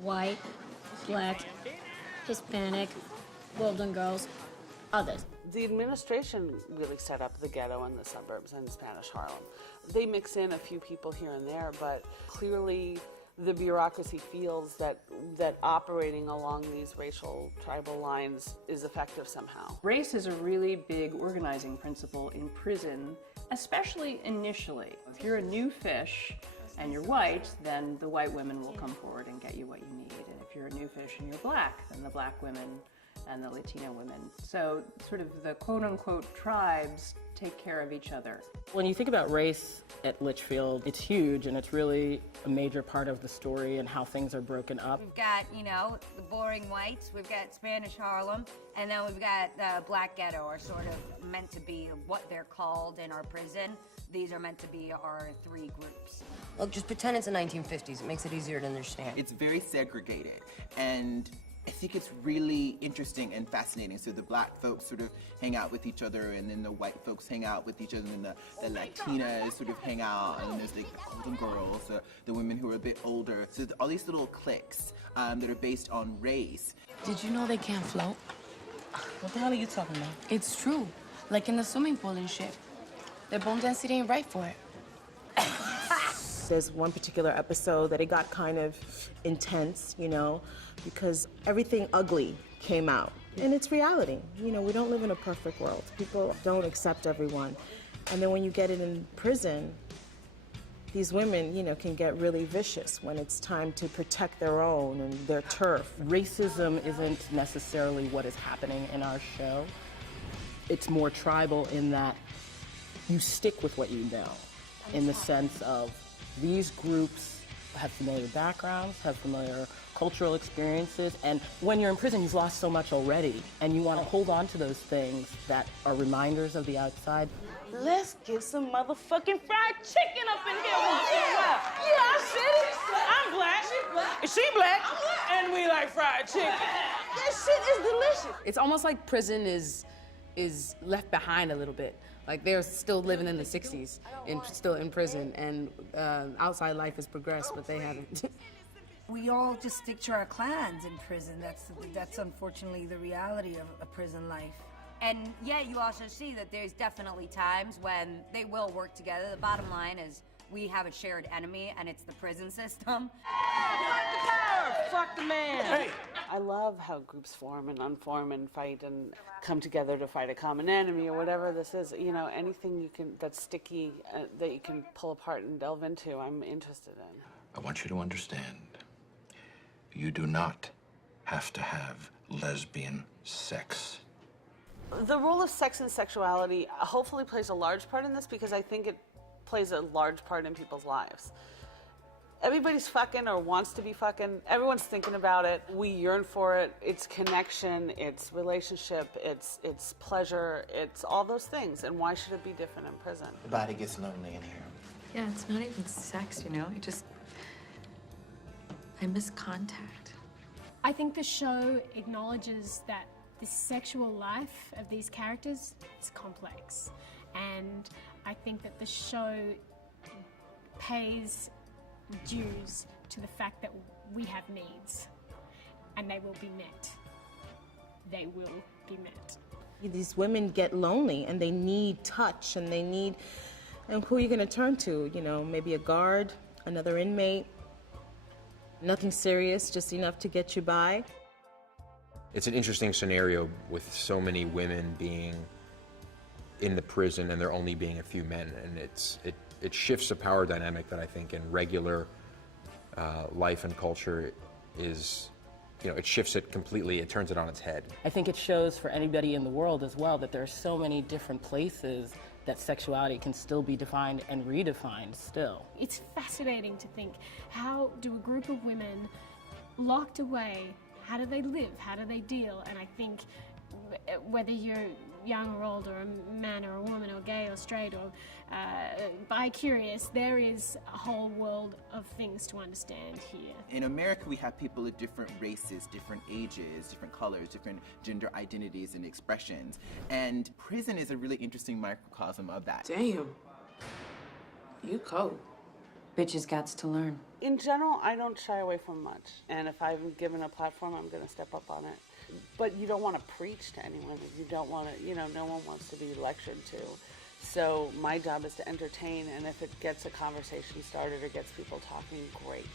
White, black, Hispanic, golden girls, others. The administration really set up the ghetto in the suburbs in Spanish Harlem. They mix in a few people here and there, but clearly the bureaucracy feels that operating along these racial tribal lines is effective somehow. Race is a really big organizing principle in prison, especially initially. If you're a new fish and you're white, then the white women will come forward and get you what you need. And if you're a new fish and you're black, then the black women and the Latino women. So sort of the quote-unquote tribes take care of each other. When you think about race at Lichfield, it's huge and it's really a major part of the story and how things are broken up. We've got, you know, the boring whites, we've got Spanish Harlem, and then we've got the Black Ghetto, are sort of meant to be what they're called in our prison. These are meant to be our three groups. Look, just pretend it's the 1950s. It makes it easier to understand. It's very segregated, and I think it's really interesting and fascinating. So the black folks sort of hang out with each other, and then the white folks hang out with each other, and the Latinas sort of hang out, and then there's like the golden girls, the women who are a bit older. So all these little cliques that are based on race. Did you know they can't float? What the hell are you talking about? It's true. Like in the swimming pool and shit. Their bone density ain't right for it. There's one particular episode that it got kind of intense, you know, because everything ugly came out. And it's reality. You know, we don't live in a perfect world. People don't accept everyone. And then when you get it in prison, these women, you know, can get really vicious when it's time to protect their own and their turf. Racism isn't necessarily what is happening in our show. It's more tribal in that you stick with what you know, in the sense of these groups have familiar backgrounds, have familiar cultural experiences, and when you're in prison, you've lost so much already, and you want to hold on to those things that are reminders of the outside. Let's get some motherfucking fried chicken up in here. Yeah, I said it. I'm black. She black. And we like fried chicken. That shit is delicious. It's almost like prison is left behind a little bit. Like they're still living in the 60s and still in prison, and outside life has progressed, but they haven't. We all just stick to our clans in prison. That's unfortunately the reality of a prison life. And yeah, you also see that there's definitely times when they will work together. The bottom line is we have a shared enemy, and it's the prison system. Fuck the man. Hey. I love how groups form and unform and fight and come together to fight a common enemy or whatever this is. You know, anything you can that's sticky that you can pull apart and delve into, I'm interested in. I want you to understand, you do not have to have lesbian sex. The role of sex and sexuality hopefully plays a large part in this, because I think it plays a large part in people's lives. Everybody's fucking or wants to be fucking. Everyone's thinking about it. We yearn for it. It's connection, it's relationship, it's pleasure, it's all those things. And why should it be different in prison? The body gets lonely in here. Yeah, it's not even sex, you know? I miss contact. I think the show acknowledges that the sexual life of these characters is complex. And I think that the show pays dues to the fact that we have needs, and they will be met. They will be met. These women get lonely and they need touch and they need, and who are you gonna turn to? You know, maybe a guard, another inmate, nothing serious, just enough to get you by. It's an interesting scenario with so many women being in the prison and there only being a few men, and it shifts a power dynamic that I think in regular life and culture is, you know, it shifts it completely, it turns it on its head. I think it shows for anybody in the world as well that there are so many different places that sexuality can still be defined and redefined still. It's fascinating to think, how do a group of women locked away, how do they live, how do they deal? And I think whether you're young or old, or a man or a woman, or gay or straight, or bi-curious, there is a whole world of things to understand here. In America, we have people of different races, different ages, different colors, different gender identities and expressions. And prison is a really interesting microcosm of that. Damn. You cold. bitches gots to learn. In general, I don't shy away from much. And if I'm given a platform, I'm going to step up on it. But you don't want to preach to anyone. You don't want to, no one wants to be lectured to. So my job is to entertain, and if it gets a conversation started or gets people talking, great.